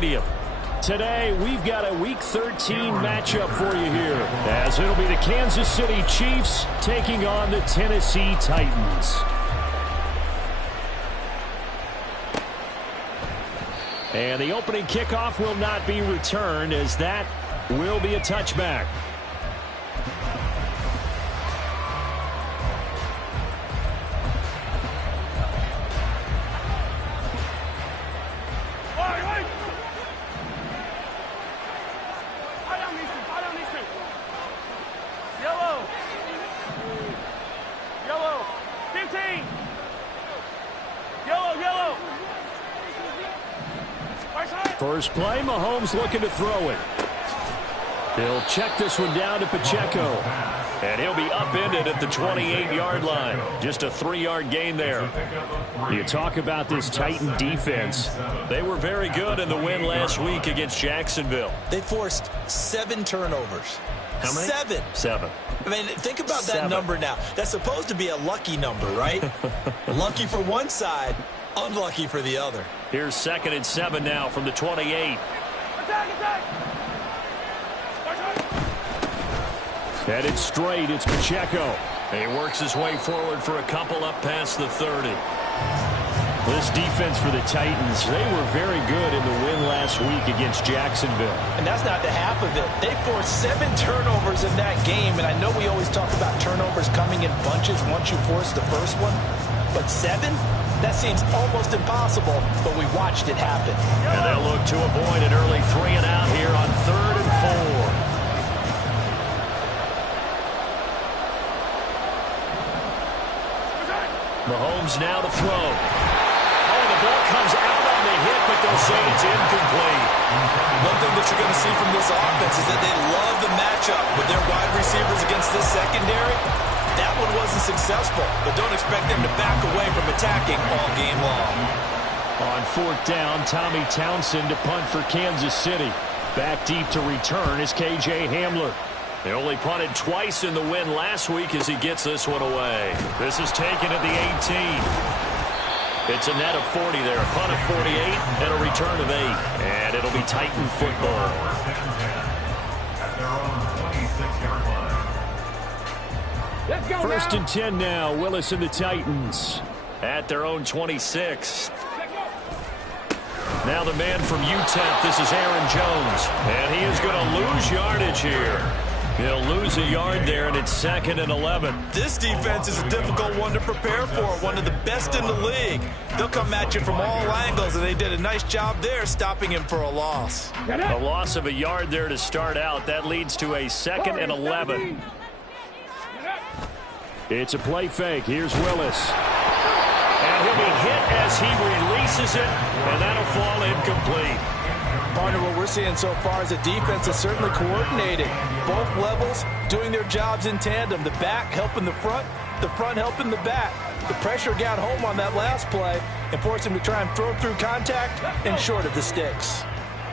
Stadium. Today, we've got a Week 13 matchup for you here, as it'll be the Kansas City Chiefs taking on the Tennessee Titans. And the opening kickoff will not be returned, as that will be a touchback. First play, Mahomes looking to throw it. He'll check this one down to Pacheco. And he'll be upended at the 28-yard line. Just a 3-yard gain there. You talk about this Titan defense. They were very good in the win last week against Jacksonville. They forced 7 turnovers. How many? 7. 7. I mean, think about that number now. That's supposed to be a lucky number, right? Lucky for one side, unlucky for the other. Here's 2nd and 7 now from the 28. Headed straight, it's Pacheco. He works his way forward for a couple up past the 30. This defense for the Titans, they were very good in the win last week against Jacksonville. And that's not the half of it. They forced 7 turnovers in that game, and I know we always talk about turnovers coming in bunches once you force the first one, but 7? That seems almost impossible, but we watched it happen. And they'll look to avoid an early 3 and out here on 3rd and 4. Mahomes now to throw. Oh, the ball comes out on the hit, but they'll say it's incomplete. One thing that you're going to see from this offense is that they love the matchup with their wide receivers against this secondary. That one wasn't successful, but don't expect them to back away from attacking all game long. On 4th down, Tommy Townsend to punt for Kansas City. Back deep to return is KJ Hamler. They only punted twice in the win last week as he gets this one away. This is taken at the 18. It's a net of 40 there. A punt of 48 and a return of 8. And it'll be Titan football. First and 10 now. Willis and the Titans at their own 26. Now the man from UTEP, this is Aaron Jones. And he is going to lose yardage here. He'll lose a yard there, and it's 2nd and 11. This defense is a difficult one to prepare for, one of the best in the league. They'll come at you from all angles, and they did a nice job there stopping him for a loss. A loss of a yard there to start out. That leads to a 2nd and 11. It's a play fake. Here's Willis. And he'll be hit as he releases it, and that'll fall incomplete. Partner, what we're seeing so far is a defense that's certainly coordinated. Both levels doing their jobs in tandem. The back helping the front helping the back. The pressure got home on that last play and forced him to try and throw through contact and short of the sticks.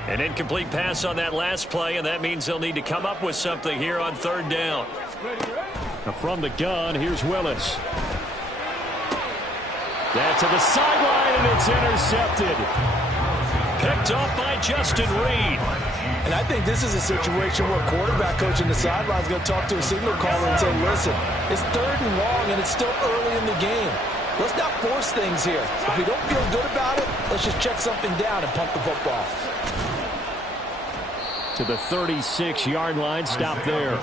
An incomplete pass on that last play, and that means they'll need to come up with something here on 3rd down. Now from the gun, here's Willis. That to the sideline, and it's intercepted. Picked off by Justin Reed. And I think this is a situation where quarterback coach in the sideline is going to talk to a signal caller and say, listen, it's 3rd and long, and it's still early in the game. Let's not force things here. If we don't feel good about it, let's just check something down and punt the football. To the 36-yard line, stop there.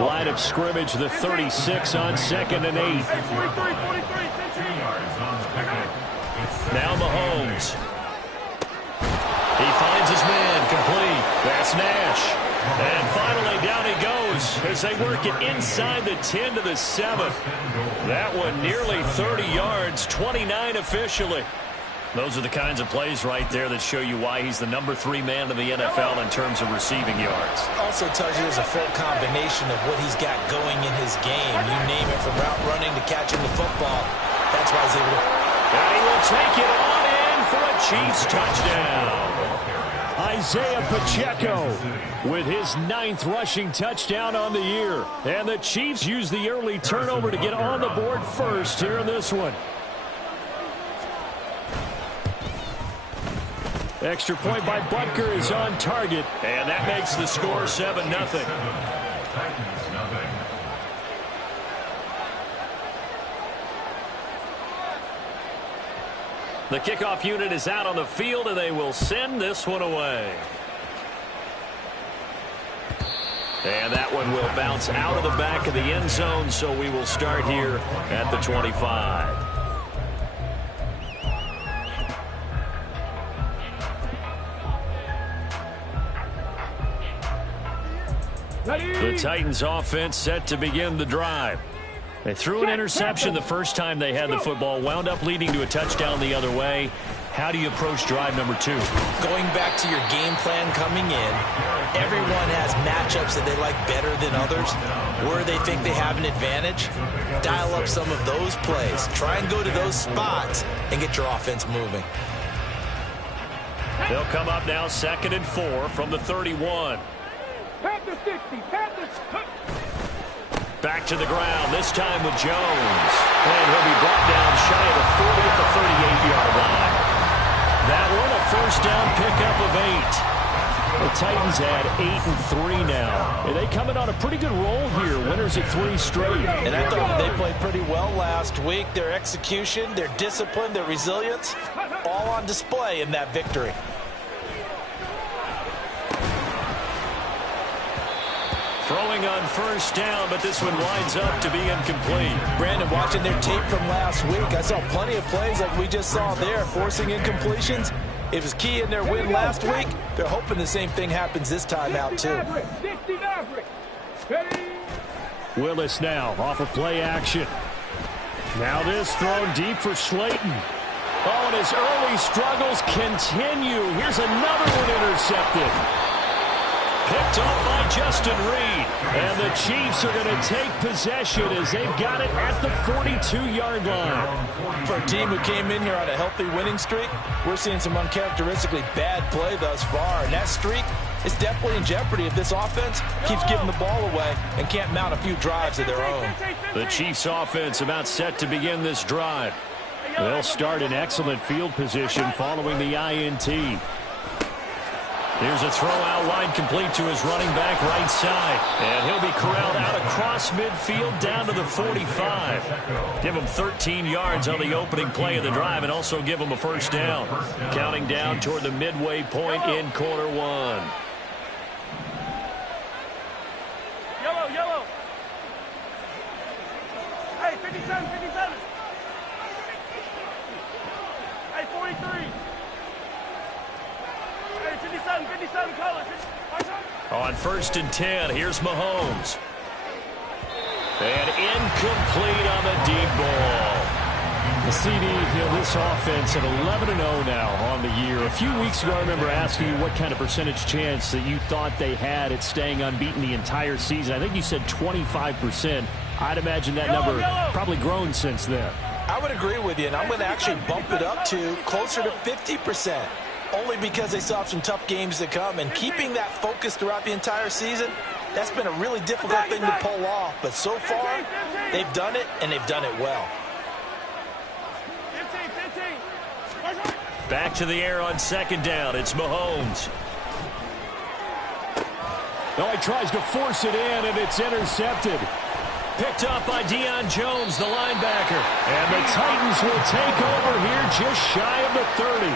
Line of scrimmage, the 36 on 2nd and 8. Now Mahomes. He finds his man, complete. That's Nash. And finally down he goes as they work it inside the 10 to the 7. That one nearly 30 yards, 29 officially. Those are the kinds of plays right there that show you why he's the number 3 man in the NFL in terms of receiving yards. Also tells you there's a full combination of what he's got going in his game. You name it, from route running to catching the football. That's why he's able to. And he will take it on in for a Chiefs touchdown. Isaiah Pacheco with his 9th rushing touchdown on the year. And the Chiefs use the early turnover to get on the board first here in this one. Extra point by Butker is on target, and that makes the score 7-0. The kickoff unit is out on the field, and they will send this one away. And that one will bounce out of the back of the end zone, so we will start here at the 25. The Titans offense set to begin the drive. They threw an interception the first time they had the football, wound up leading to a touchdown the other way. How do you approach drive number 2? Going back to your game plan coming in, everyone has matchups that they like better than others. Where they think they have an advantage, dial up some of those plays. Try and go to those spots and get your offense moving. They'll come up now 2nd and 4 from the 31. Back to the ground, this time with Jones. And he'll be brought down shy of the 40 at the 38-yard line. That one a first down pickup of 8. The Titans had 8-3 now. And they coming on a pretty good roll here. Winners of 3 straight. And I thought they played pretty well last week. Their execution, their discipline, their resilience, all on display in that victory. Throwing on first down, but this one winds up to be incomplete. Brandon, watching their tape from last week, I saw plenty of plays like we just saw there, forcing incompletions. It was key in their win last week. They're hoping the same thing happens this time out, too. Willis now off of play action. Now this thrown deep for Slayton. Oh, and his early struggles continue. Here's another one intercepted. Picked off by Justin Reed. And the Chiefs are going to take possession as they've got it at the 42-yard line. For a team who came in here on a healthy winning streak, we're seeing some uncharacteristically bad play thus far. And that streak is definitely in jeopardy if this offense keeps giving the ball away and can't mount a few drives of their own. The Chiefs offense about set to begin this drive. They'll start in excellent field position following the INT. Here's a throw out wide complete to his running back right side. And he'll be corralled out across midfield down to the 45. Give him 13 yards on the opening play of the drive and also give him a first down. Counting down toward the midway point in quarter 1. Yellow, yellow. Hey, 57, 57. Hey, 43. 57 colors. On 1st and 10, here's Mahomes. And incomplete on the deep ball. The CD, this offense at 11-0 now on the year. A few weeks ago, I remember asking you what kind of percentage chance that you thought they had at staying unbeaten the entire season. I think you said 25%. I'd imagine that number probably grown since then. I would agree with you, and I'm going to actually bump it up to closer to 50%. Only because they still have some tough games to come. And keeping that focus throughout the entire season, that's been a really difficult thing to pull off. But so far, they've done it, and they've done it well. 15. Back to the air on 2nd down. It's Mahomes. No, he tries to force it in, and it's intercepted. Picked up by Deion Jones, the linebacker. And the Titans will take over here just shy of the 30.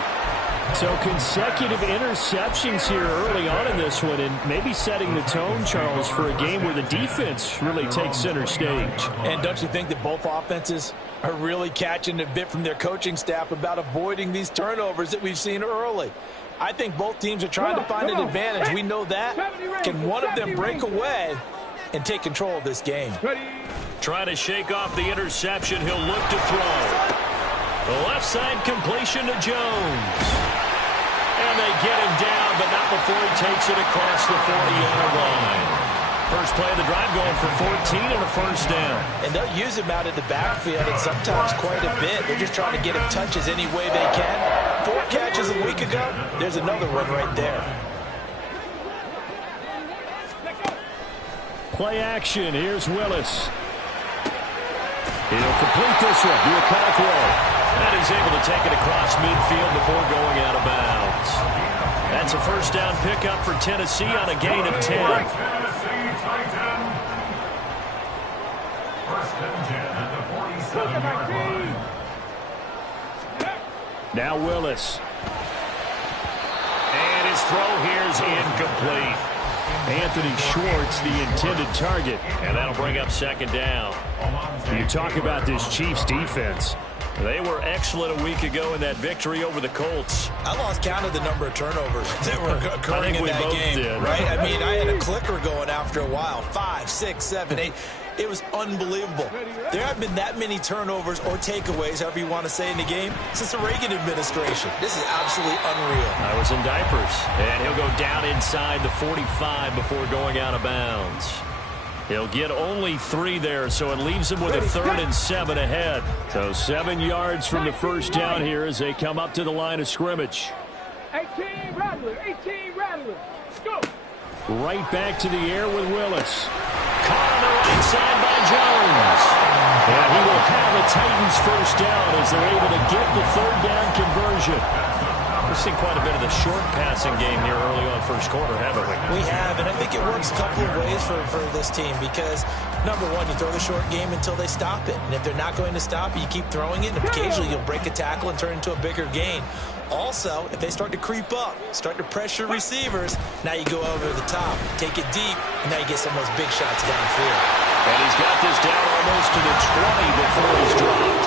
So consecutive interceptions here early on in this one, and maybe setting the tone, Charles, for a game where the defense really takes center stage. And don't you think that both offenses are really catching a bit from their coaching staff about avoiding these turnovers that we've seen early? I think both teams are trying to find an advantage. We know that. Can one of them break away and take control of this game? Trying to shake off the interception. He'll look to throw. The left side completion to Jones. And they get him down, but not before he takes it across the 40-yard line. First play of the drive going for 14 and a first down. And they'll use him out in the backfield, and sometimes quite a bit. They're just trying to get him touches any way they can. 4 catches a week ago. There's another one right there. Play action. Here's Willis. He'll complete this one to Okonkwo. And he's able to take it across midfield before going out of bounds. That's a first down pickup for Tennessee on a gain of 10. Now Willis. And his throw here is incomplete. Anthony Schwartz, the intended target, and that'll bring up second down. You talk about this Chiefs defense. They were excellent a week ago in that victory over the Colts. I lost count of the number of turnovers that were occurring in that game. Did. Right? I mean, I had a clicker going after a while. 5, 6, 7, 8. It was unbelievable. There haven't been that many turnovers or takeaways, however you want to say, in the game since the Reagan administration. This is absolutely unreal. I was in diapers. And he'll go down inside the 45 before going out of bounds. He'll get only 3 there, so it leaves him with a 3rd and 7 ahead. So 7 yards from the first down here as they come up to the line of scrimmage. 18 Rattler, 18 Rattler. Go. Right back to the air with Willis. Caught on the right side by Jones. And he will have the Titans first down as they're able to get the 3rd down conversion. We've seen quite a bit of the short passing game here early on first quarter, haven't we? We have, and I think it works a couple of ways for this team because, number one, you throw the short game until they stop it. And if they're not going to stop it, you keep throwing it, and occasionally you'll break a tackle and turn it into a bigger gain. Also, if they start to creep up, start to pressure receivers, now you go over the top, take it deep, and now you get some of those big shots downfield. And he's got this down almost to the 20 before he's dropped.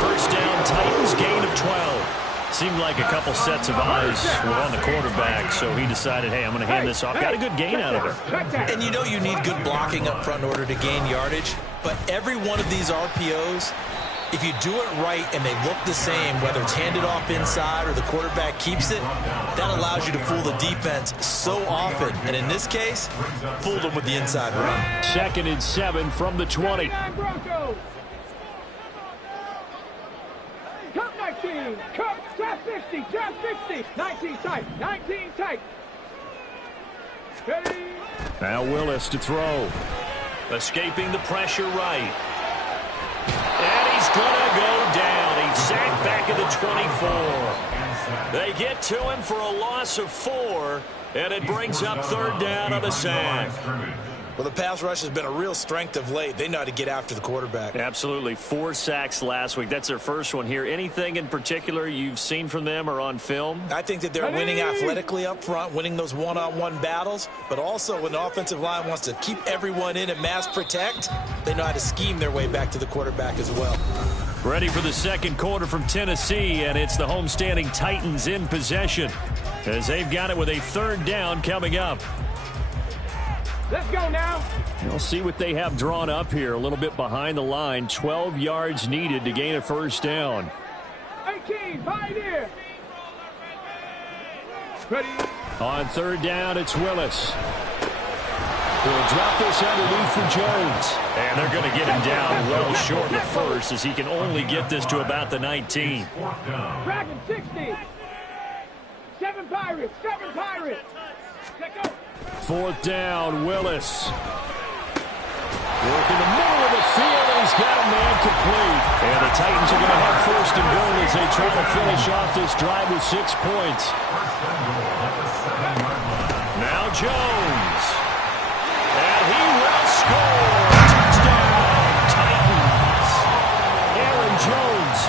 First down, Titans, gain of 12. Seemed like a couple sets of eyes were on the quarterback, so he decided, hey, I'm going to hand this off. Got a good gain out of it. And you know you need good blocking up front in order to gain yardage, but every one of these RPOs, if you do it right and they look the same, whether it's handed off inside or the quarterback keeps it, that allows you to fool the defense so often. And in this case, fooled them with the inside run. 2nd and 7 from the 20. Cut 19. Cut. Trap 50. Trap 50. 19 tight. 19 tight. Ready. Now Willis to throw. Escaping the pressure right. And he's going to go down. He's sacked back at the 24. They get to him for a loss of 4, and it brings up 3rd down on the sack. Well, the pass rush has been a real strength of late. They know how to get after the quarterback. Absolutely. 4 sacks last week. That's their first one here. Anything in particular you've seen from them or on film? I think that they're winning athletically up front, winning those one-on-one battles, but also when the offensive line wants to keep everyone in and mass protect, they know how to scheme their way back to the quarterback as well. Ready for the second quarter from Tennessee, and it's the homestanding Titans in possession as they've got it with a 3rd down coming up. Let's go now. We'll see what they have drawn up here. A little bit behind the line. 12 yards needed to gain a first down. 18, Pioneer. Ready. On 3rd down, it's Willis. He'll drop this underneath for Jones. And they're going to get him down well short of the first as he can only get this to about the 19. Dragon 60. 7 Pirates. 7 Pirates. Let go. 4th down, Willis. Work in the middle of the field, and he's got a man complete. And the Titans are going to have 1st and goal as they try to finish off this drive with 6 points. Now Jones. And he will score. Touchdown, Titans. Aaron Jones,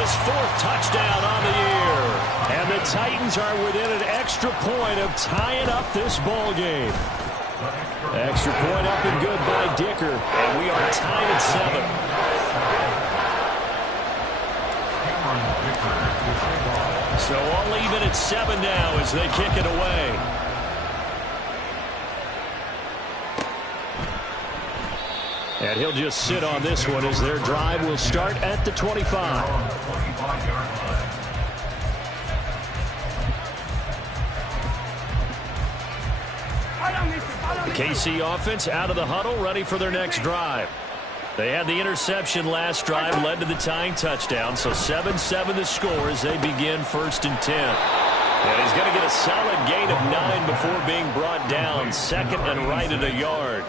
his 4th touchdown on the year. And the Titans are within an extra point of tying up this ball game. Extra point up and good by Dicker. And we are tied at 7. So all even at 7 now as they kick it away. And he'll just sit on this one as their drive will start at the 25. The KC offense out of the huddle, ready for their next drive. They had the interception last drive, led to the tying touchdown, so 7-7 the score as they begin 1st and 10. And he's going to get a solid gain of 9 before being brought down, 2nd and right at a yard.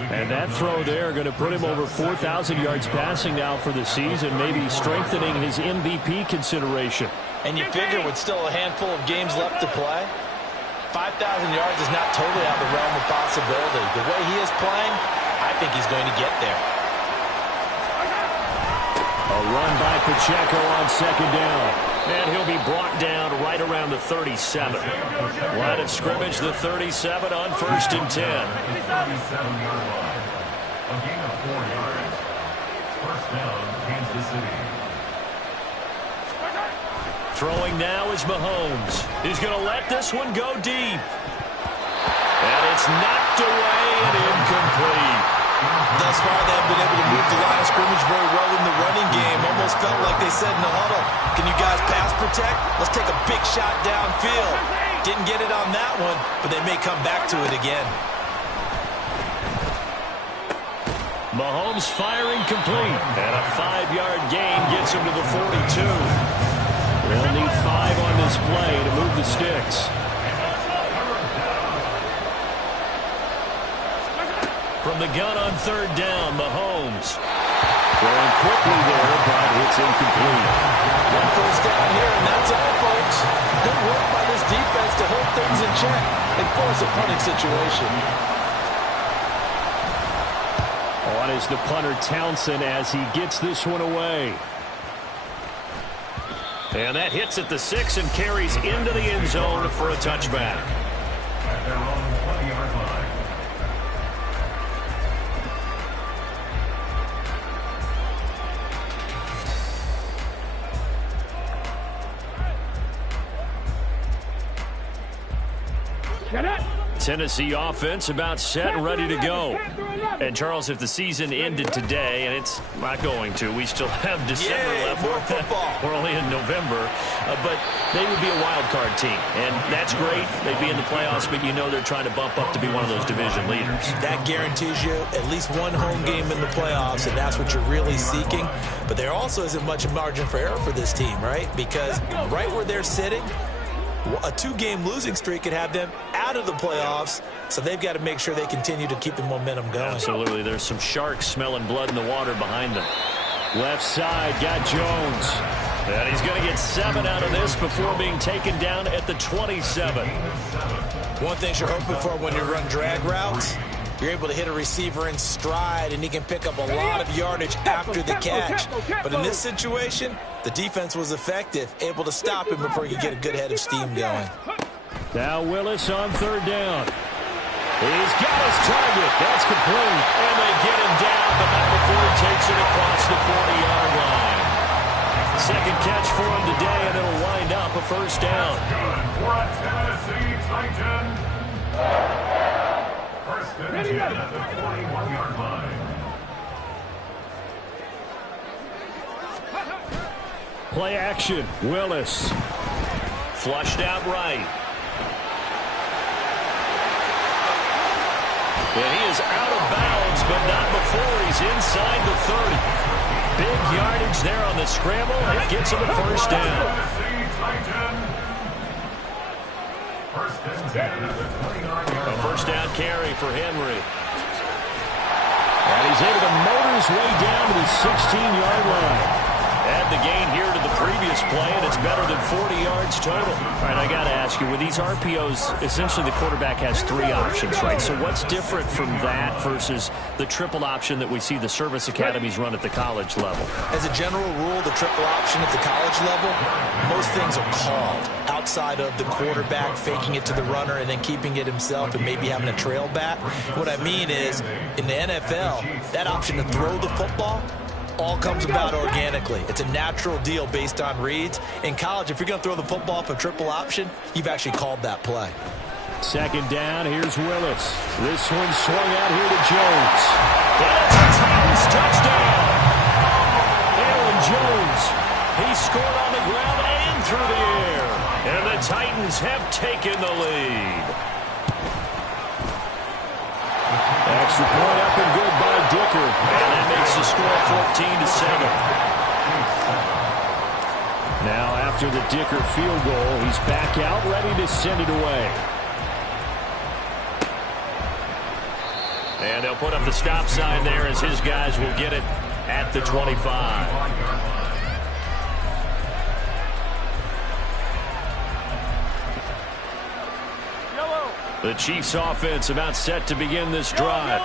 And that throw there going to put him over 4,000 yards passing now for the season, maybe strengthening his MVP consideration. And you figure with still a handful of games left to play, 5,000 yards is not totally out of the realm of possibility. The way he is playing, I think he's going to get there. A run by Pacheco on second down. And he'll be brought down right around the 37. Line of scrimmage, the 37 on 1st and 10. 37-yard line. A gain of 4 yards. First down, Kansas City. Throwing now is Mahomes. He's going to let this one go deep. And it's knocked away and incomplete. Thus far, they have been able to move the line of scrimmage very well in the running game. Almost felt like they said in the huddle, can you guys pass protect? Let's take a big shot downfield. Didn't get it on that one, but they may come back to it again. Mahomes firing complete. And a 5-yard gain gets him to the 42. They'll need 5 on this play to move the sticks. From the gun on 3rd down, Mahomes. Throwing quickly there, but it's incomplete. One first down here, and that's all, folks. Good work by this defense to hold things in check and force a punting situation. On is the punter Townsend as he gets this one away. And that hits at the 6 and carries into the end zone for a touchback. At their own 20-yard line. Tennessee offense about set and ready to go. And, Charles, if the season ended today, and it's not going to, we still have December left. More football. We're only in November. But they would be a wild card team. And that's great. They'd be in the playoffs, but you know they're trying to bump up to be one of those division leaders. That guarantees you at least one home game in the playoffs, and that's what you're really seeking. But there also isn't much margin for error for this team, right? Because right where they're sitting, a 2-game losing streak could have them out of the playoffs, so they've got to make sure they continue to keep the momentum going. Absolutely. There's some sharks smelling blood in the water behind them. Left side, got Jones. And he's going to get 7 out of this before being taken down at the 27. One thing you're hoping for when you run drag routes, you're able to hit a receiver in stride, and he can pick up a lot of yardage after the catch. But in this situation, the defense was effective, able to stop him before he could get a good head of steam going. Now Willis on 3rd down. He's got his target. That's complete. And they get him down, but not before he takes it across the 40-yard line. Second catch for him today, and it'll wind up a first down. Good for a Tennessee Titan. First and 10 at the 41-yard line. Play action. Willis. Flushed out right. And he is out of bounds, but not before he's inside the 30. Big yardage there on the scramble. It gets him a first down. First and 10 at the 29-yard line. A first down carry for Henry. And he's able to motor his way down to the 16-yard line. Add the gain here to the previous play, and it's better than 40 yards total. All right, I got to ask you, with these RPOs, essentially the quarterback has 3 options, right? So what's different from that versus the triple option that we see the service academies run at the college level? As a general rule, the triple option at the college level, most things are called outside of the quarterback faking it to the runner and then keeping it himself and maybe having a trail back. What I mean is, in the NFL, that option to throw the football all comes about organically. It's a natural deal based on reads. In college, if you're going to throw the football for triple option, you've actually called that play. Second down, here's Willis. This one swung out here to Jones. That's a Titans touchdown. Aaron Jones, he scored on the ground and through the air. And the Titans have taken the lead. Extra point up and good by Dicker. And that makes the score 14-7. Now after the Dicker field goal, he's back out ready to send it away. And they'll put up the stop sign there as his guys will get it at the 25. The Chiefs offense about set to begin this drive.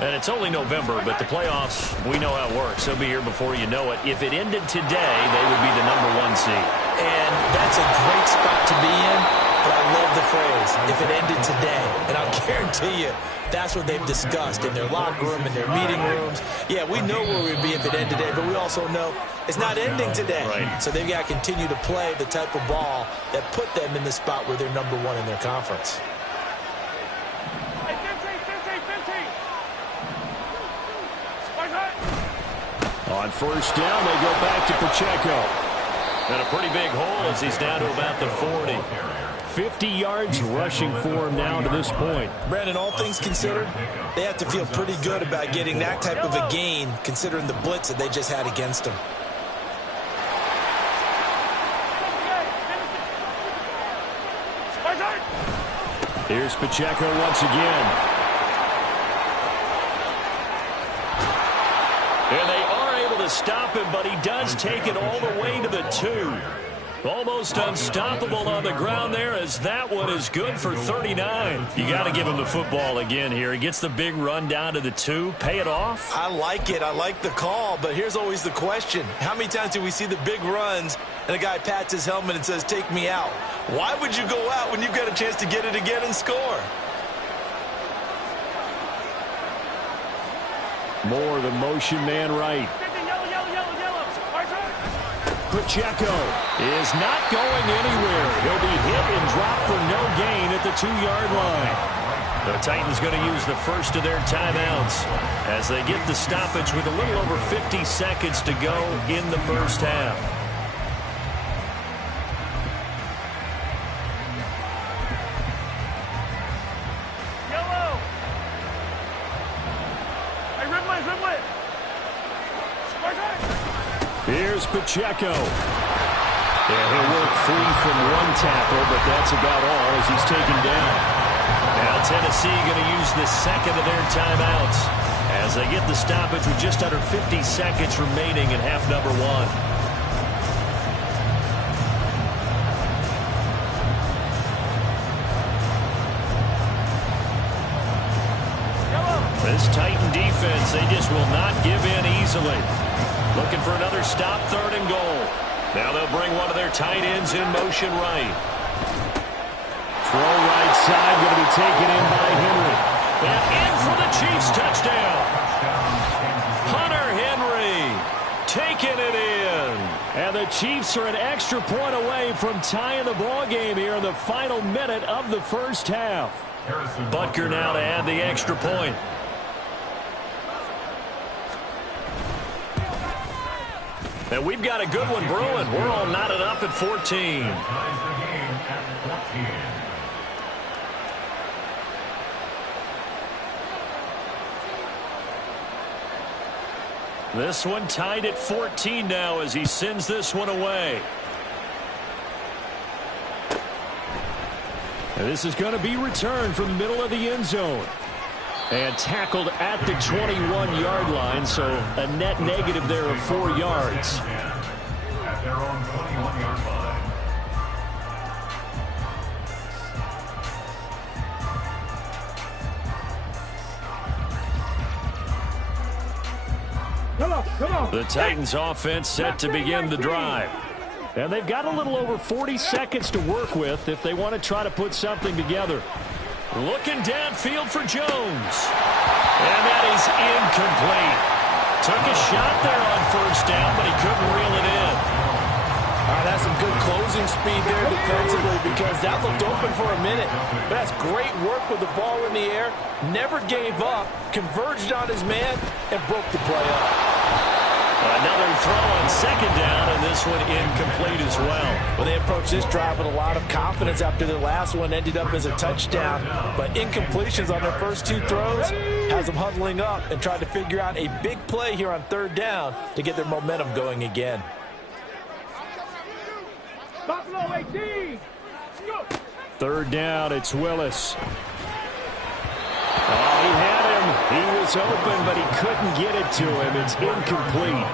And it's only November, but the playoffs, we know how it works. They'll be here before you know it. If it ended today, they would be the #1 seed. And that's a great spot to be in, but I love the phrase, if it ended today. And I'll guarantee you, that's what they've discussed in their locker room, in their meeting rooms. Yeah, we know where we'd be if it ended today, but we also know it's not ending today. Right. So they've got to continue to play the type of ball that put them in the spot where they're #1 in their conference. On first down, they go back to Pacheco. And a pretty big hole as he's down to about the 40. 50 yards rushing for him now to this point. Brandon, all things considered, they have to feel pretty good about getting that type of a gain, considering the blitz that they just had against them. Here's Pacheco once again. And they are able to stop him, but he does take it all the way to the 2. Almost unstoppable on the ground there, as that one is good for 39. You got to give him the football again here. He gets the big run down to the 2. Pay it off. I like it. I like the call, but here's always the question. How many times do we see the big runs and a guy pats his helmet and says, take me out? Why would you go out when you've got a chance to get it again and score? More the motion man right. Pacheco is not going anywhere. He'll be hit and dropped for no gain at the 2-yard line. The Titans going to use the first of their timeouts as they get the stoppage with a little over 50 seconds to go in the first half. Here's Pacheco. Yeah, he'll work free from one tackle, but that's about all as he's taken down. Now Tennessee going to use the second of their timeouts as they get the stoppage with just under 50 seconds remaining in half number 1. This Titan defense, they just will not give in easily. Looking for another stop, 3rd and goal. Now they'll bring one of their tight ends in motion right. Throw right side, going to be taken in by Henry. And in for the Chiefs touchdown. Hunter Henry taking it in. And the Chiefs are an extra point away from tying the ball game here in the final minute of the first half. Butker now to add the extra point. And we've got a good one brewing. We're all knotted up at 14. This one tied at 14 now as he sends this one away. And this is going to be returned from the middle of the end zone. And tackled at the 21-yard line, so a net negative there of 4 yards. At their own 21-yard line. Come on. The Titans offense set to begin the drive. And they've got a little over 40 seconds to work with if they want to try to put something together. Looking downfield for Jones. And that is incomplete. Took a shot there on first down, but he couldn't reel it in. All right, that's some good closing speed there defensively because that looked open for a minute. But that's great work with the ball in the air. Never gave up, converged on his man, and broke the play up. Another throw on second down, and this one incomplete as well. Well, they approached this drive with a lot of confidence after their last one ended up as a touchdown. But incompletions on their first 2 throws has them huddling up and trying to figure out a big play here on 3rd down to get their momentum going again. Buffalo 18. Go. 3rd down, it's Willis. Oh, he had him. He was open, but he couldn't get it to him. It's incomplete.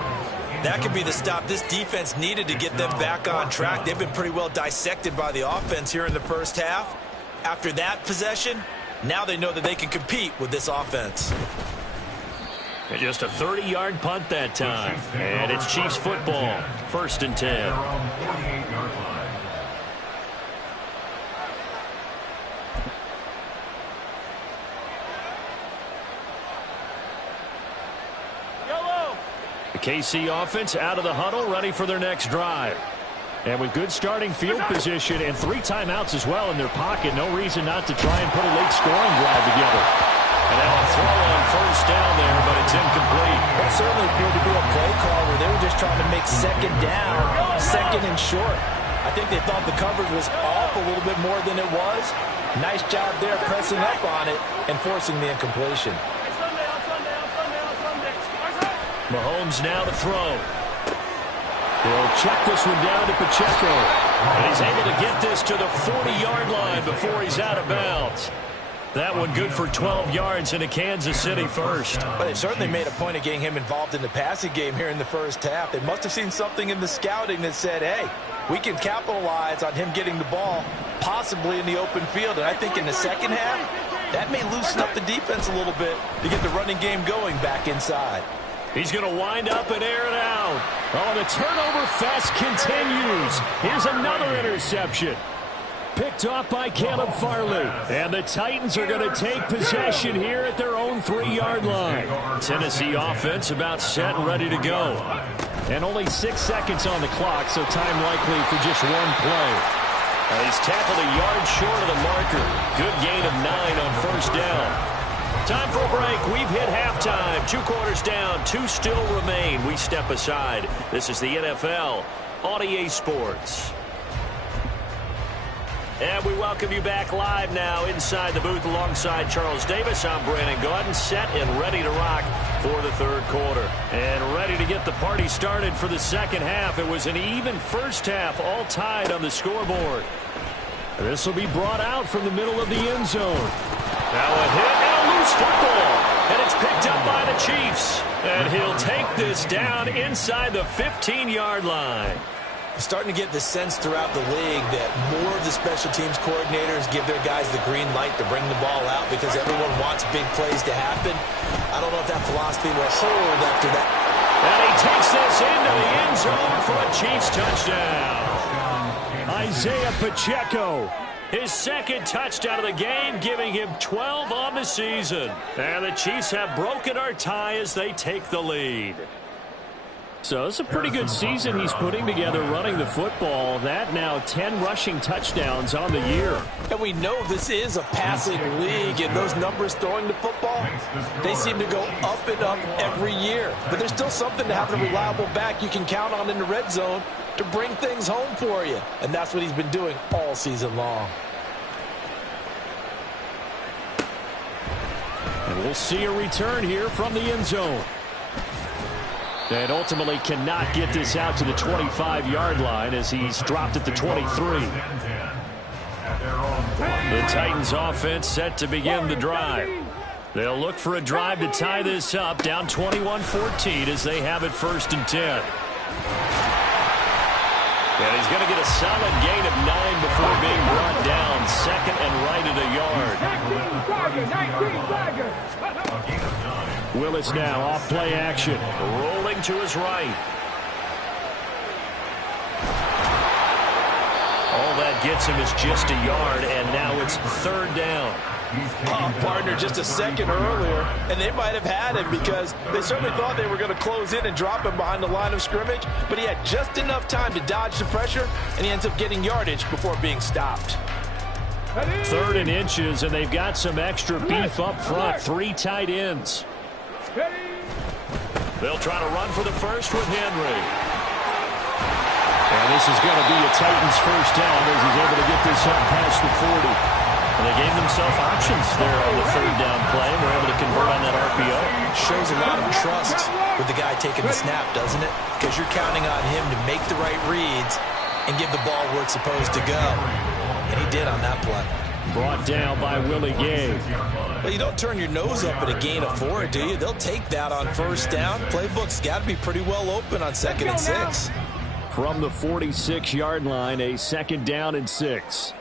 That could be the stop this defense needed to get them back on track. They've been pretty well dissected by the offense here in the first half. After that possession, now they know that they can compete with this offense. And just a 30-yard punt that time. And it's Chiefs football. 1st and 10. They're on the 48-yard line. The KC offense out of the huddle, ready for their next drive. And with good starting field position and 3 timeouts as well in their pocket, no reason not to try and put a late scoring drive together. And now a throw on 1st down there, but it's incomplete. That certainly appeared to be a play call where they were just trying to make 2nd down, 2nd and short. I think they thought the coverage was off a little bit more than it was. Nice job there pressing up on it and forcing the incompletion. Mahomes now to throw. He'll check this one down to Pacheco. And he's able to get this to the 40-yard line before he's out of bounds. That one good for 12 yards into Kansas City first. But they certainly made a point of getting him involved in the passing game here in the first half. They must have seen something in the scouting that said, hey, we can capitalize on him getting the ball possibly in the open field. And I think in the second half, that may loosen up the defense a little bit to get the running game going back inside. He's going to wind up and air it out. Oh, the turnover fest continues. Here's another interception. Picked off by Caleb Farley. And the Titans are going to take possession here at their own 3-yard line. Tennessee offense about set and ready to go. And only 6 seconds on the clock, so time likely for just one play. He's tackled a yard short of the marker. Good gain of 9 on 1st down. Time for a break. We've hit halftime. 2 quarters down. 2 still remain. We step aside. This is the NFL on EA Sports. And we welcome you back live now inside the booth alongside Charles Davis. I'm Brandon Gaudin, set and ready to rock for the 3rd quarter. And ready to get the party started for the second half. It was an even first half, all tied on the scoreboard. This will be brought out from the middle of the end zone. Now a hit and a loose football. And it's picked up by the Chiefs. And he'll take this down inside the 15-yard line. Starting to get the sense throughout the league that more of the special teams coordinators give their guys the green light to bring the ball out because everyone wants big plays to happen. I don't know if that philosophy will hold after that. And he takes this into the end zone for a Chiefs touchdown. Isaiah Pacheco, his 2nd touchdown of the game, giving him 12 on the season. And the Chiefs have broken our tie as they take the lead. So it's a pretty good season he's putting together running the football. That now 10 rushing touchdowns on the year. And we know this is a passing league, and those numbers throwing the football, they seem to go up and up every year. But there's still something to have a reliable back you can count on in the red zone to bring things home for you. And that's what he's been doing all season long. And we'll see a return here from the end zone. And ultimately cannot get this out to the 25-yard line as he's dropped at the 23. The Titans offense set to begin the drive. They'll look for a drive to tie this up, down 21-14 as they have it 1st and 10. And he's going to get a solid gain of 9 before being brought down. 2nd and right at a yard. Willis now off play action. Rolling to his right. All that gets him is just a yard, and now it's 3rd down. Partner just a second earlier, and they might have had him because they certainly thought they were going to close in and drop him behind the line of scrimmage, but he had just enough time to dodge the pressure, and he ends up getting yardage before being stopped. 3rd and inches, and they've got some extra beef up front. 3 tight ends. They'll try to run for the first with Henry. And this is going to be a Titans 1st down as he's able to get this up past the 40. And they gave themselves options there on the 3rd down play and were able to convert on that RPO. Shows a lot of trust with the guy taking the snap, doesn't it? Because you're counting on him to make the right reads and give the ball where it's supposed to go. And he did on that play. Brought down by Willie Gay. Well, you don't turn your nose up at a gain of 4, do you? They'll take that on first down. Playbook's got to be pretty well open on 2nd and 6. From the 46-yard line, a 2nd down and 6.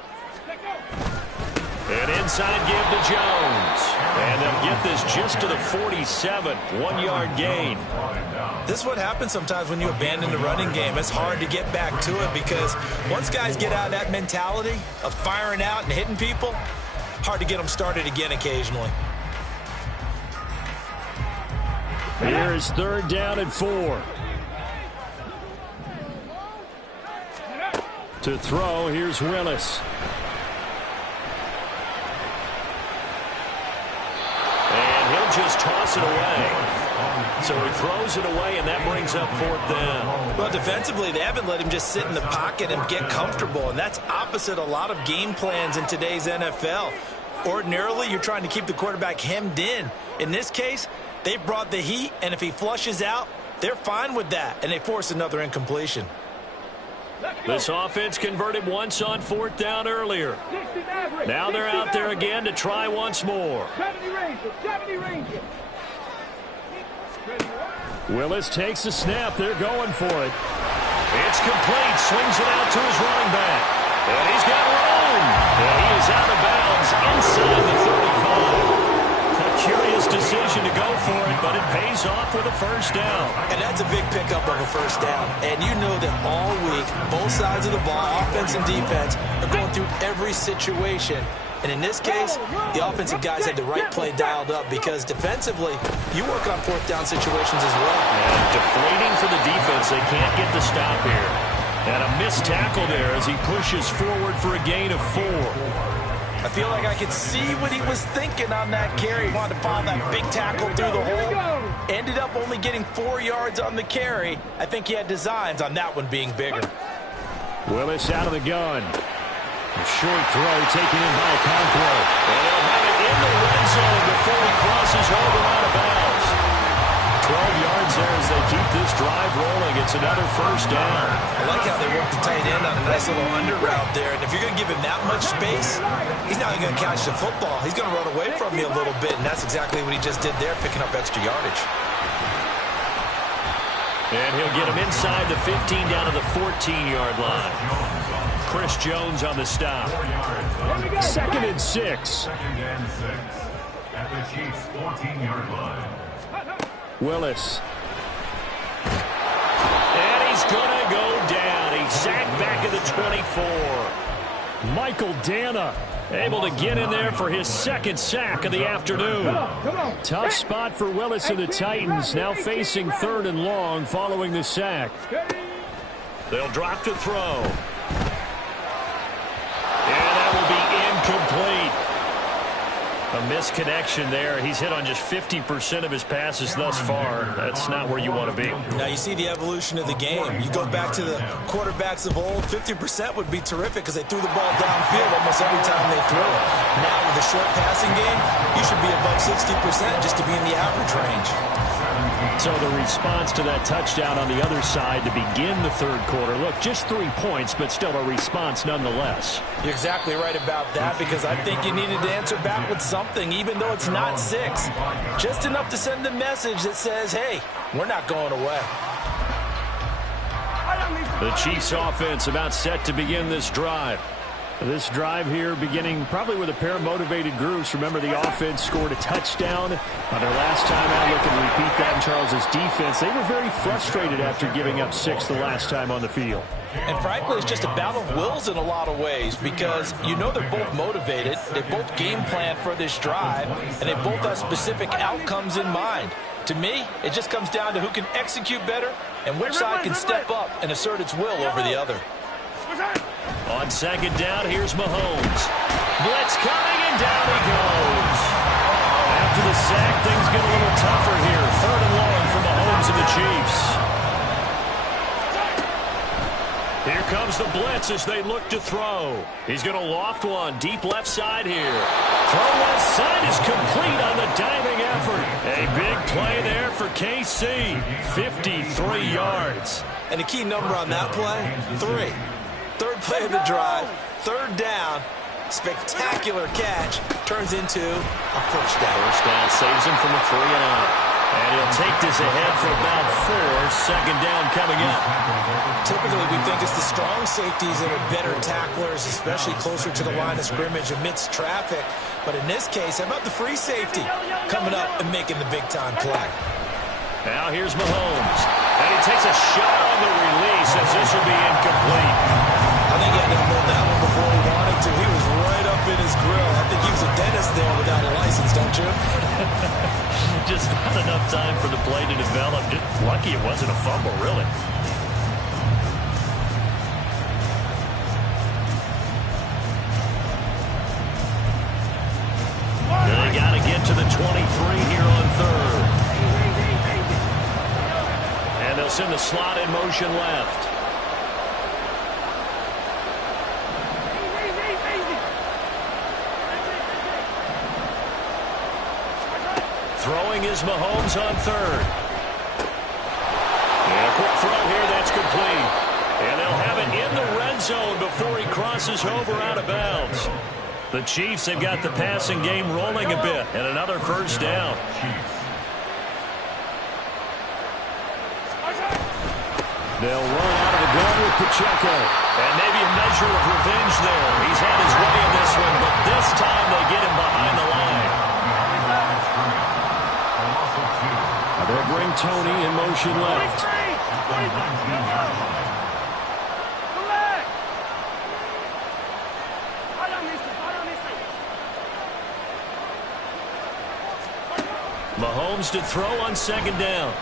An inside give to Jones. And they'll get this just to the 47. 1-yard gain. This is what happens sometimes when you abandon the running game. It's hard to get back to it because once guys get out of that mentality of firing out and hitting people, hard to get them started again occasionally. Here's 3rd down and 4. To throw, here's Willis. And he'll just toss it away. So he throws it away, and that brings up 4th down. Well, defensively, they haven't let him just sit in the pocket and get comfortable, and that's opposite a lot of game plans in today's NFL. Ordinarily, you're trying to keep the quarterback hemmed in. In this case, they brought the heat, and if he flushes out, they're fine with that, and they force another incompletion. This offense converted once on 4th down earlier. Now they're out there again to try once more. 70 Rangers. Willis takes the snap. They're going for it. It's complete. Swings it out to his running back. And he's got room. And he is out of bounds inside the 35. A curious decision to go for it, but it pays off with a 1st down. And that's a big pickup of a 1st down. And you know that all week, both sides of the ball, offense and defense, are going through every situation. And in this case, the offensive guys had the right play dialed up because defensively, you work on 4th down situations as well. And deflating for the defense. They can't get the stop here. And a missed tackle there as he pushes forward for a gain of 4. I feel like I could see what he was thinking on that carry. He wanted to follow that big tackle through the hole. Ended up only getting 4 yards on the carry. I think he had designs on that one being bigger. Willis out of the gun. A short throw taken in by Okonkwo. And they'll have it in the red zone before he crosses over out of bounds. 12 yards there as they keep this drive rolling. It's another 1st down. I like how they work the tight end on a nice little under route there. And if you're going to give him that much space, he's not even going to catch the football. He's going to run away from you a little bit. And that's exactly what he just did there, picking up extra yardage. And he'll get him inside the 15 down to the 14-yard line. Chris Jones on the stop. 2nd and 6. 2nd and 6 at the Chiefs' 14-yard line. Willis. And he's going to go down. He's sacked back at the 24. Michael Dana able to get in there for his 2nd sack of the afternoon. Tough spot for Willis and the Titans, now facing 3rd and long following the sack. They'll drop to throw. And that will be incomplete. A misconnection there. He's hit on just 50% of his passes thus far. That's not where you want to be. Now you see the evolution of the game. You go back to the quarterbacks of old, 50% would be terrific because they threw the ball downfield almost every time they threw it. Now with the short passing game, you should be above 60% just to be in the average range. So the response to that touchdown on the other side to begin the 3rd quarter. Look, just 3 points, but still a response nonetheless. You're exactly right about that because I think you needed to answer back with something, even though it's not 6. Just enough to send a message that says, hey, we're not going away. The Chiefs offense about set to begin this drive. This drive here beginning probably with a pair of motivated groups. Remember, the offense scored a touchdown on their last time out. Look and repeat that in Charles's defense. They were very frustrated after giving up 6 the last time on the field. And frankly, it's just a battle of wills in a lot of ways because you know they're both motivated. They both game plan for this drive, and they both have specific outcomes in mind. To me, it just comes down to who can execute better and which side can step up and assert its will over the other. On 2nd down, here's Mahomes. Blitz coming, and down he goes. After the sack, things get a little tougher here. 3rd and long for Mahomes and the Chiefs. Here comes the blitz as they look to throw. He's going to loft one deep left side here. Throw left side is complete on the diving effort. A big play there for KC. 53 yards. And the key number on that play, 3. 3rd play of the drive, 3rd down, spectacular catch turns into a first down. First down saves him from a 3-and-out. And he'll take this ahead for about 4. Second down coming up. Typically, we think it's the strong safeties that are better tacklers, especially closer to the line of scrimmage amidst traffic. But in this case, how about the free safety coming up and making the big-time play? Now here's Mahomes. And he takes a shot on the release as this will be incomplete. I think he had to hold that one before he wanted to. He was right up in his grill. I think he was a dentist there without a license, don't you? Just not enough time for the play to develop. Just lucky it wasn't a fumble, really. They got to get to the 23 here on third. And they'll send the slot in motion left. Throwing is Mahomes on third. And a quick throw here, that's complete. And they'll have it in the red zone before he crosses over out of bounds. The Chiefs have got the passing game rolling a bit, and another first down. They'll run out of the gun with Pacheco. And maybe a measure of revenge there. He's had his way in this one, but this time they get him behind the line. They'll bring Tony in motion left. Mahomes to throw on second down.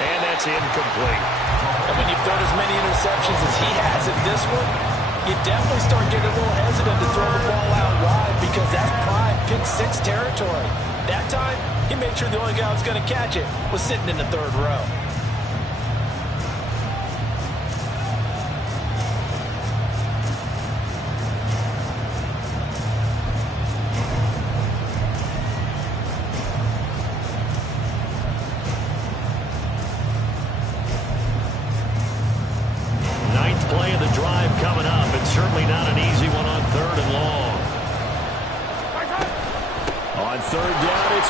And that's incomplete. And when you've thrown as many interceptions as he has in this one, you definitely start getting a little hesitant to throw the ball out wide because that's prime pick-6 territory. That time, he made sure the only guy who was going to catch it was sitting in the third row.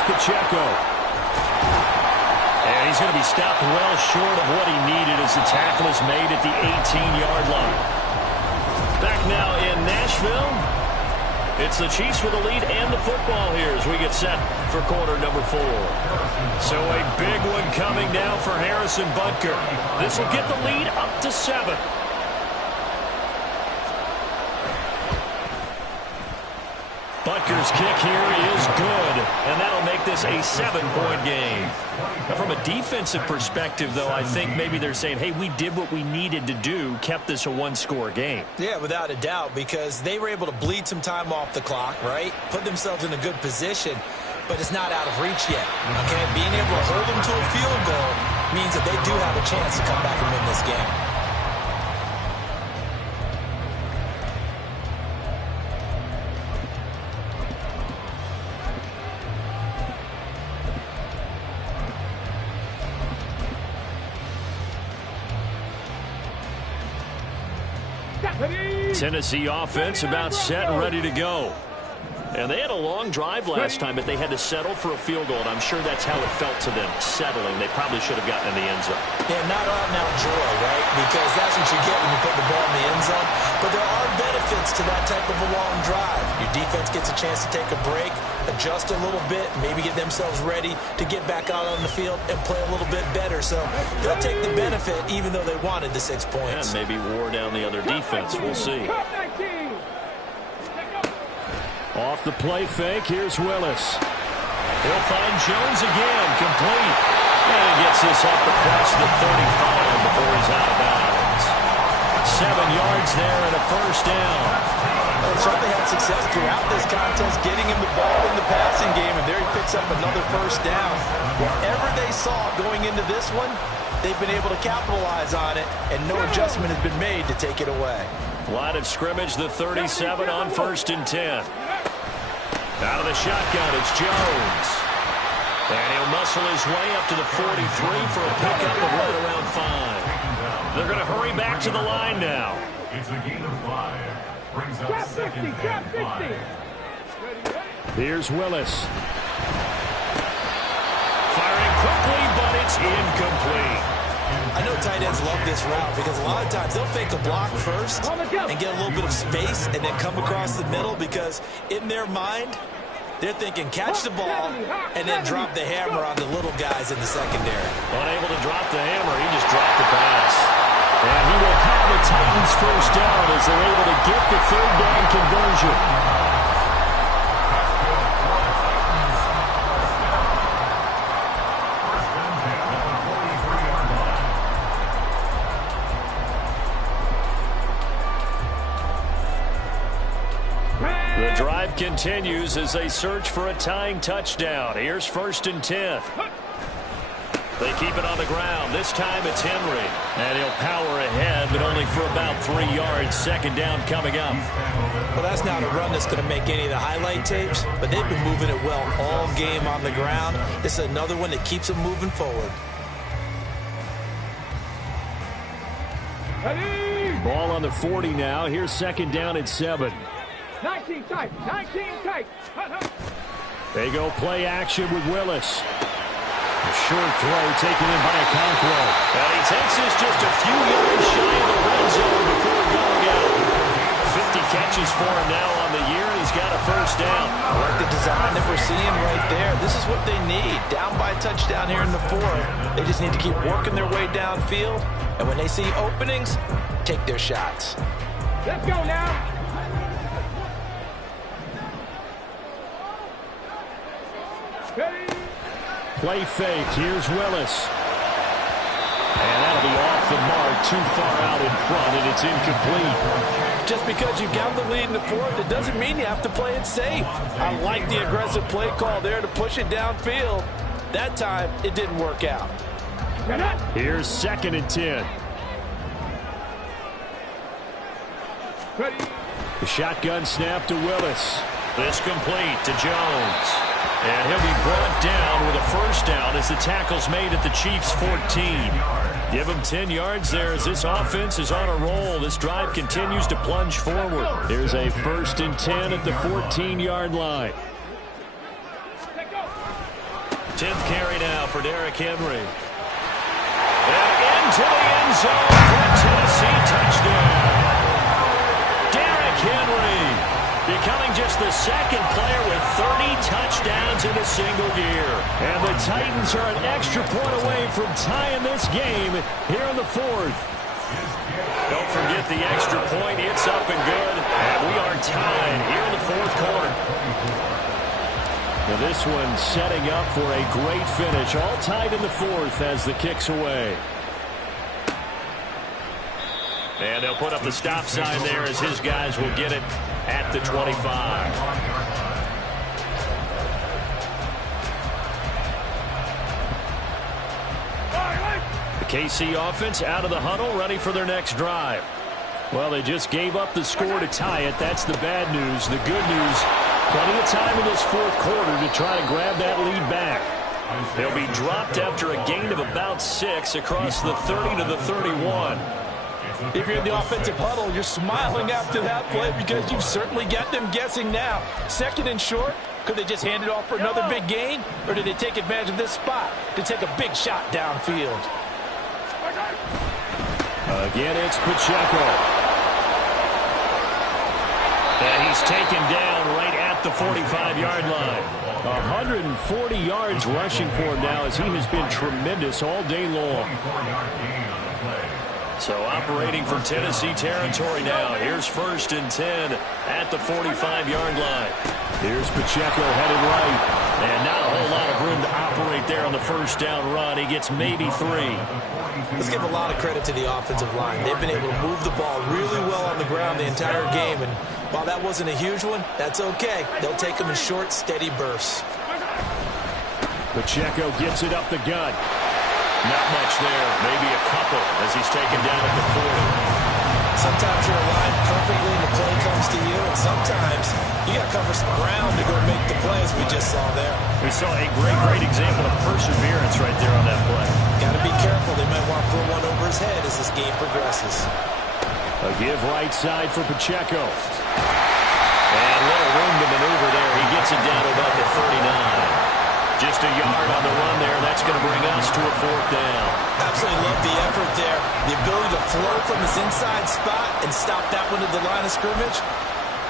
Pacheco. And he's going to be stopped well short of what he needed as the tackle is made at the 18-yard line. Back now in Nashville. It's the Chiefs with the lead and the football here as we get set for quarter number 4. So a big one coming now for Harrison Butker. This will get the lead up to 7. Butker's kick here is good, and that'll make this a 7-point game. Now, from a defensive perspective, though, I think maybe they're saying, hey, we did what we needed to do, kept this a 1-score game. Yeah, without a doubt, because they were able to bleed some time off the clock, right? Put themselves in a good position, but it's not out of reach yet. Okay, being able to hold them to a field goal means that they do have a chance to come back and win this game. Tennessee offense about set and ready to go. And they had a long drive last time, but they had to settle for a field goal, and I'm sure that's how it felt to them, settling. They probably should have gotten in the end zone. Yeah, not out-and-out joy, right? Because that's what you get when you put the ball in the end zone. But there are benefits to that type of a long drive. Your defense gets a chance to take a break, adjust a little bit, maybe get themselves ready to get back out on the field and play a little bit better. So they'll take the benefit even though they wanted the 6 points. And maybe wore down the other defense. We'll see. Off the play fake, here's Willis. He'll find Jones again, complete. And he gets this up across the 35 before he's out of bounds. 7 yards there and a first down. Well, certainly had success throughout this contest, getting him the ball in the passing game, and there he picks up another first down. Whatever they saw going into this one, they've been able to capitalize on it, and no adjustment has been made to take it away. Line of scrimmage, the 37 on 1st and 10. Out of the shotgun, it's Jones. And he'll muscle his way up to the 43 for a pickup of right around 5. They're going to hurry back to the line now. It's a gain of 5. Brings up Drop 2nd 50, drop and 50. 5. Here's Willis. Firing quickly, but it's incomplete. I know tight ends love this route because a lot of times they'll fake a block first and get a little bit of space and then come across the middle because in their mind, they're thinking catch the ball and then drop the hammer on the little guys in the secondary. Unable to drop the hammer, he just dropped the pass. And he will have the Titans first down as they're able to get the third down conversion. The drive continues as they search for a tying touchdown. Here's 1st and 10. They keep it on the ground. This time it's Henry. And he'll power ahead, but only for about 3 yards. 2nd down coming up. Well, that's not a run that's going to make any of the highlight tapes, but they've been moving it well all game on the ground. This is another one that keeps them moving forward. Ball on the 40 now. Here's 2nd down at 7. 19 tight, 19 tight. They go play action with Willis. A short throw taken in by Okonkwo. And he takes this just a few yards shy of the red zone before going out. 50 catches for him now on the year. He's got a first down. I like the design that we're seeing right there. This is what they need. Down by a touchdown here in the 4th. They just need to keep working their way downfield. And when they see openings, take their shots. Let's go now. Play fake. Here's Willis. And that'll be off the mark, too far out in front, and it's incomplete. Just because you got the lead in the 4th, it doesn't mean you have to play it safe. I like the aggressive play call there to push it downfield. That time, it didn't work out. Here's 2nd and 10. The shotgun snap to Willis. This complete to Jones. And he'll be brought down with a first down as the tackle's made at the Chiefs' 14. Give him 10 yards there as this offense is on a roll. This drive continues to plunge forward. Here's a 1st and 10 at the 14-yard line. 10th carry now for Derrick Henry. And into the end zone for a Tennessee touchdown. Derrick Henry becoming just the 2nd player with 30 touchdowns in a single year. And the Titans are an extra point away from tying this game here in the 4th. Don't forget the extra point. It's up and good. And we are tied here in the 4th quarter. Now this one setting up for a great finish. All tied in the 4th as the kick's away. And they'll put up the stop sign there as his guys will get it at the 25. The KC offense out of the huddle, ready for their next drive. Well, they just gave up the score to tie it. That's the bad news. The good news, plenty of time in this 4th quarter to try to grab that lead back. They'll be dropped after a gain of about 6 across the 30 to the 31. If you're in the offensive huddle, you're smiling after that play because you've certainly got them guessing now. 2nd and short, could they just hand it off for another big gain? Or did they take advantage of this spot to take a big shot downfield? Again, it's Pacheco. And he's taken down right at the 45-yard line. 140 yards rushing for him now as he has been tremendous all day long. So operating for Tennessee territory now. Here's 1st and 10 at the 45-yard line. Here's Pacheco headed right. And not a whole lot of room to operate there on the first down run. He gets maybe 3. Let's give a lot of credit to the offensive line. They've been able to move the ball really well on the ground the entire game. And while that wasn't a huge one, that's okay. They'll take them in short, steady bursts. Pacheco gets it up the gut. Not much there, maybe a couple as he's taken down at the 40. Sometimes you're aligned perfectly and the play comes to you, and sometimes you got to cover some ground to go make the play. play as we just saw there. We saw a great example of perseverance right there on that play. Got to be careful. They might want to throw one over his head as this game progresses. A give right side for Pacheco. And a little room to maneuver there. He gets it down to about the 39. Just a yard on the run there. That's going to bring us to a 4th down. Absolutely love the effort there. The ability to flow from his inside spot and stop that one at the line of scrimmage.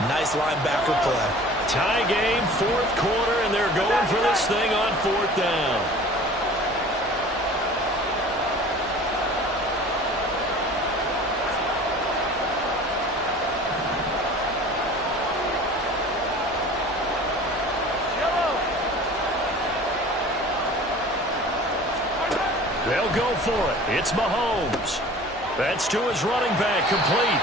Nice linebacker play. Tie game, 4th quarter, and they're going for this thing on 4th down. They'll go for it. It's Mahomes. That's to his running back, complete.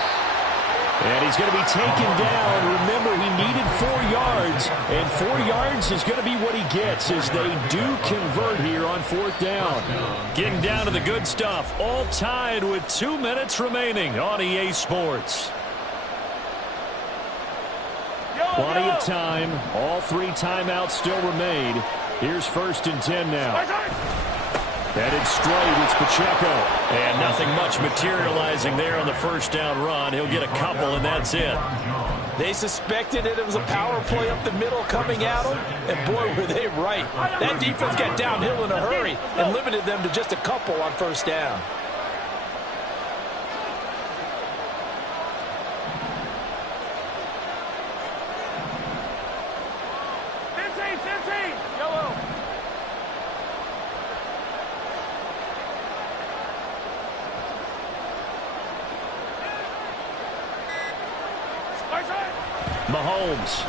And he's going to be taken down. Remember, he needed 4 yards, and 4 yards is going to be what he gets as they do convert here on 4th down. Getting down to the good stuff, all tied with 2 minutes remaining on EA Sports. Plenty of time. All 3 timeouts still remain. Here's 1st and 10 now. Headed straight, it's Pacheco. And nothing much materializing there on the 1st down run. He'll get a couple, and that's it. They suspected it was a power play up the middle coming at them, and boy, were they right. That defense got downhill in a hurry and limited them to just a couple on 1st down. Mahomes.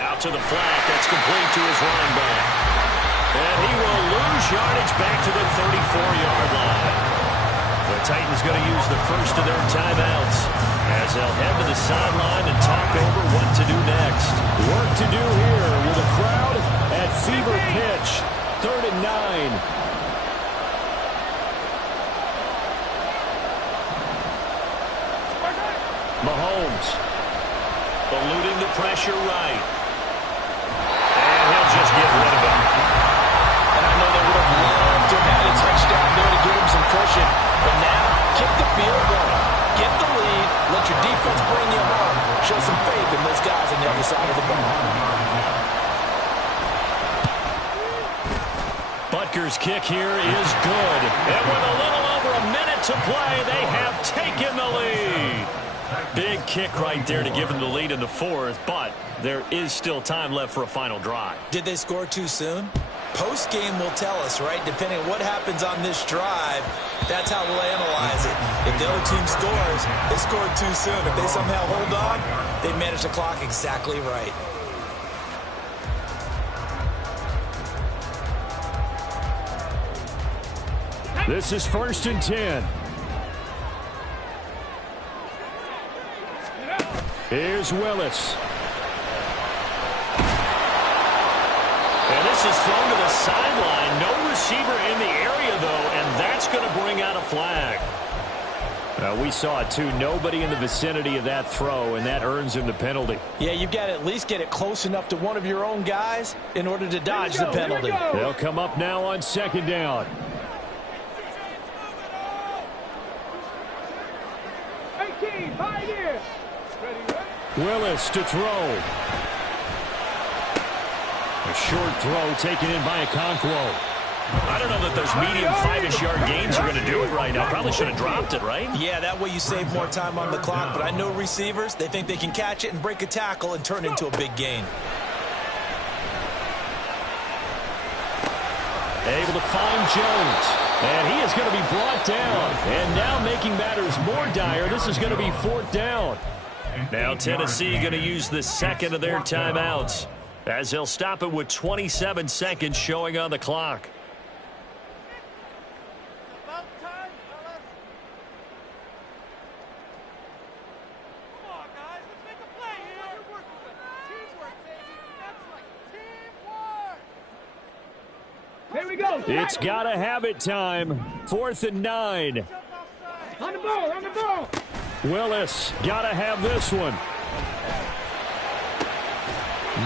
Out to the flat. That's complete to his running back. And he will lose yardage back to the 34-yard line. The Titans going to use the first of their timeouts as they'll head to the sideline and talk over what to do next. Work to do here with a crowd at fever pitch. 3rd and 9. Mahomes eluding the pressure right. And he'll just get rid of it. And I know they would have loved to have had a touchdown there to give him some cushion. But now, kick the field goal. Get the lead. Let your defense bring you home. Show some faith in those guys on the other side of the ball. Butker's kick here is good. And with a little over a minute to play, they have taken the lead. Big kick right there to give them the lead in the 4th, but there is still time left for a final drive. Did they score too soon? Post-game will tell us, right? Depending on what happens on this drive, that's how we'll analyze it. If the other team scores, they scored too soon. If they somehow hold on, they manage the clock exactly right. This is 1st and 10. Here's Willis. And this is thrown to the sideline. No receiver in the area, though, and that's going to bring out a flag. We saw it, too. Nobody in the vicinity of that throw, and that earns him the penalty. Yeah, you've got to at least get it close enough to one of your own guys in order to dodge the penalty. They'll come up now on 2nd down. 18, Pioneer. Willis to throw. A short throw taken in by Okonkwo. I don't know that those medium 5-ish yard gains are going to do it right now. Probably should have dropped it, right? Yeah, that way you save more time on the clock. But I know receivers, they think they can catch it and break a tackle and turn it into a big gain. Able to find Jones. And he is going to be brought down. And now making matters more dire, this is going to be 4th down. Now Tennessee going to use the 2nd of their timeouts as they'll stop it with 27 seconds showing on the clock. Here we go. It's got to have it time. 4th and 9. On the ball, on the ball. Willis got to have this one.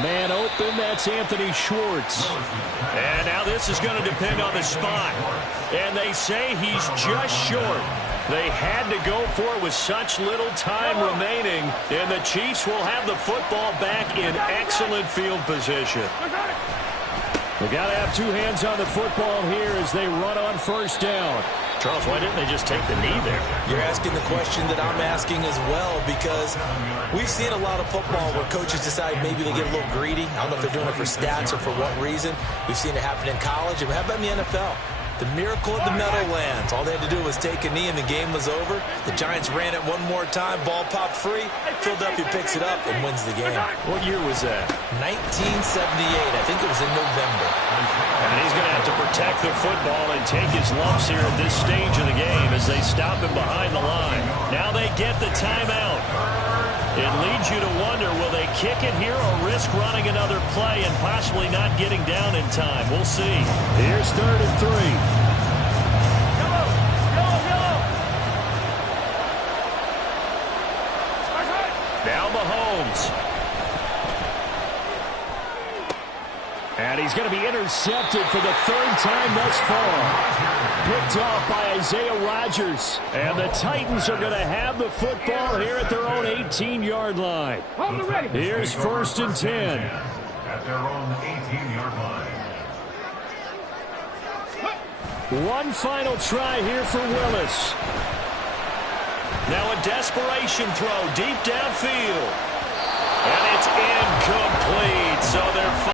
Man open, that's Anthony Schwartz. And now this is going to depend on the spot. And they say he's just short. They had to go for it with such little time remaining. And the Chiefs will have the football back in excellent field position. They got to have two hands on the football here as they run on first down. Charles, why didn't they just take the knee there? You're asking the question that I'm asking as well, because we've seen a lot of football where coaches decide maybe they get a little greedy. I don't know if they're doing it for stats or for what reason. We've seen it happen in college. And how about in the NFL? The miracle of the Meadowlands. All they had to do was take a knee and the game was over. The Giants ran it one more time. Ball popped free. Philadelphia picks it up and wins the game. What year was that? 1978. I think it was in November. And he's going to have to protect the football and take his lumps here at this stage of the game as they stop him behind the line. Now they get the timeout. It leads you to wonder, will they kick it here or risk running another play and possibly not getting down in time? We'll see. Here's 3rd and 3. Now Mahomes. And he's going to be intercepted for the 3rd time thus far. Picked off by Isaiah Rodgers. And the Titans are going to have the football here at their own 18-yard line. Here's 1st and 10. At their own 18-yard line. One final try here for Willis. Now a desperation throw deep downfield. And it's incomplete. So they're